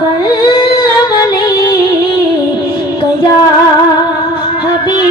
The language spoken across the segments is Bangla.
সাল্লাম আলাইকা ইয়া হাবিবাল্লাহ।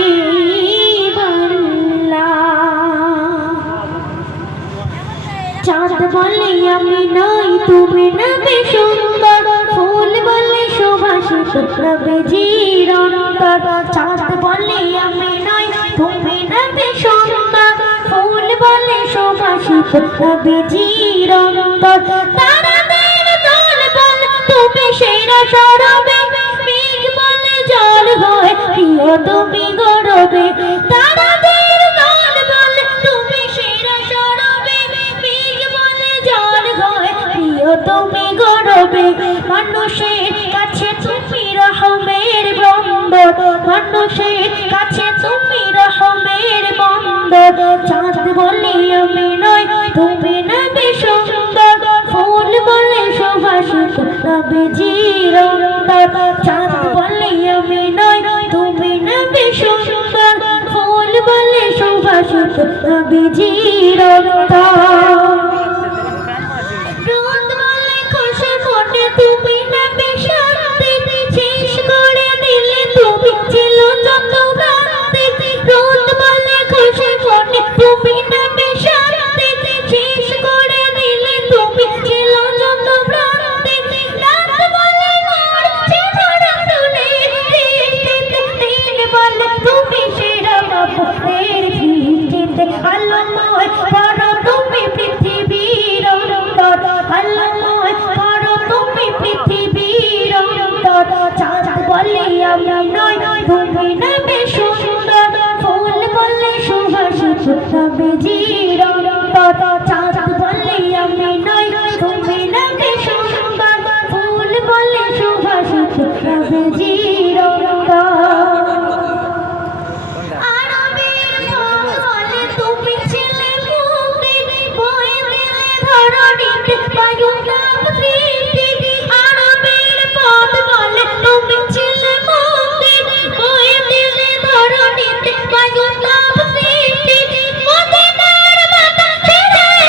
চাঁদ বলে আমি নই তুমি নবী সুন্দর, ফুল বলে সুবাসিত নবীজির অন্তর। চাঁদ বলে আমি নই তুমি নবী সুন্দর, ফুল বলে সুবাসিত নবীজির অন্তর। তারাদের দল বলে তুমি সেরা সরবে, মেঘ বলে জল হয় প্রিয় তুমি গরবে। তারাদের দল বলে তুমি সেরা সরবে, মেঘ বলে জল হয় প্রিয় তুমি গরবে। মানুষের কাছে তুমি রহমের বন্দর, মানুষের কাছে তুমি রহমের বন্দর। চাঁদ বলে আমি নই তুমি নবী সুন্দর, ফুল বলে সুবাসিত নবীজির অন্তর। চাঁদ বলে আমি নই তুমি নবী সুন্দর, ফুল বলে সুবাসিত নবীজির অন্তর। রোদ বলে খুশি মনে তুমি নবী শান্তি, শেষ করে দিলে তুমি ছিল যত ভ্রান্তি। রোদ বলে খুশি মনে তুমি নবী শান্তি, শেষ করে দিলে তুমি ছিল যত ভ্রান্তি। রাত বলে নূর ছিল রাসূলের দৃষ্টিতে, দিন বলে তুমি সেরা মাবুদের সৃষ্টিতে। আলোময় করো তুমি পৃথিবীর অন্তর, আলোময় করো তুমি পৃথিবীর অন্তর। চাঁদ বলে আমি নই তুমি নবী সুন্দর, ফুল বলে সুবাসিত নবীজির অন্তর। চাঁদ বলে আমি নই তুমি নবী সুন্দর, ফুল বলে সুবাসিত নবীজির অন্তর। আরবের পথ বলে তুমি ছিলে মুক্তি, বয়ে দিলে ধরণীতে বায়ুতাপ সৃষ্টি। আরবের পথ বলে তুমি ছিলে মুক্তি, বয়ে দিলে ধরণীতে বায়ুতাপ সৃষ্টি। মদিনার বাতাসে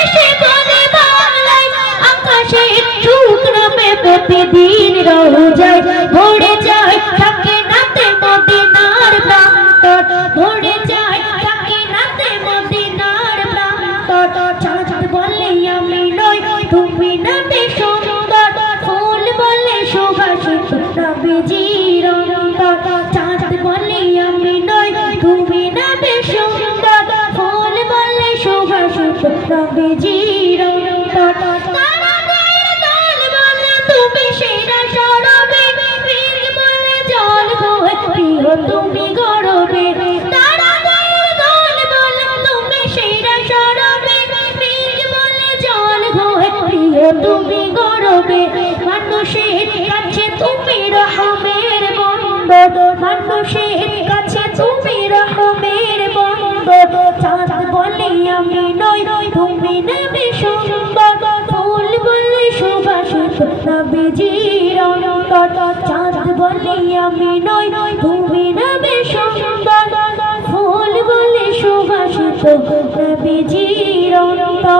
এসে বলে বাংলায়, আকাশের শুক্রমে প্রতিদিন রোজায় ভরে যায় সাকিনাতে মদিনার প্রান্তর, ভরে যায় সাকিনাতে মদিনার প্রান্তর। চাঁদ বলে আমি নই তুমি নবী সুন্দর, ফুল বলে সুবাসিত নবীজির অন্তর। চাঁদ বলে আমি নই তুমি নবী সুন্দর, ফুল বলে সুবাসিত নবীজির অন্তর। তারাদের দল বলে তুমি সেরা সরবে, মেঘ বলে জল হয় প্রিয় তুমি গরবে। তারাদের দল বলে তুমি সেরা সরবে, মেঘ বলে জল হয় প্রিয় তুমি গরবে। মানুষের কাছে তুমি রহমের বন্দর, মানুষের কাছে তুমি রহমের বন্দর। চাঁদ বলে আমি নই তুমি নবী সুন্দর, ফুল বলে সুবাসিত নবীজির অন্তর। চাঁদ বলে আমি নই তুমি নবী সুন্দর, ফুল বলে সুবাসিত নবীজির অন্তর।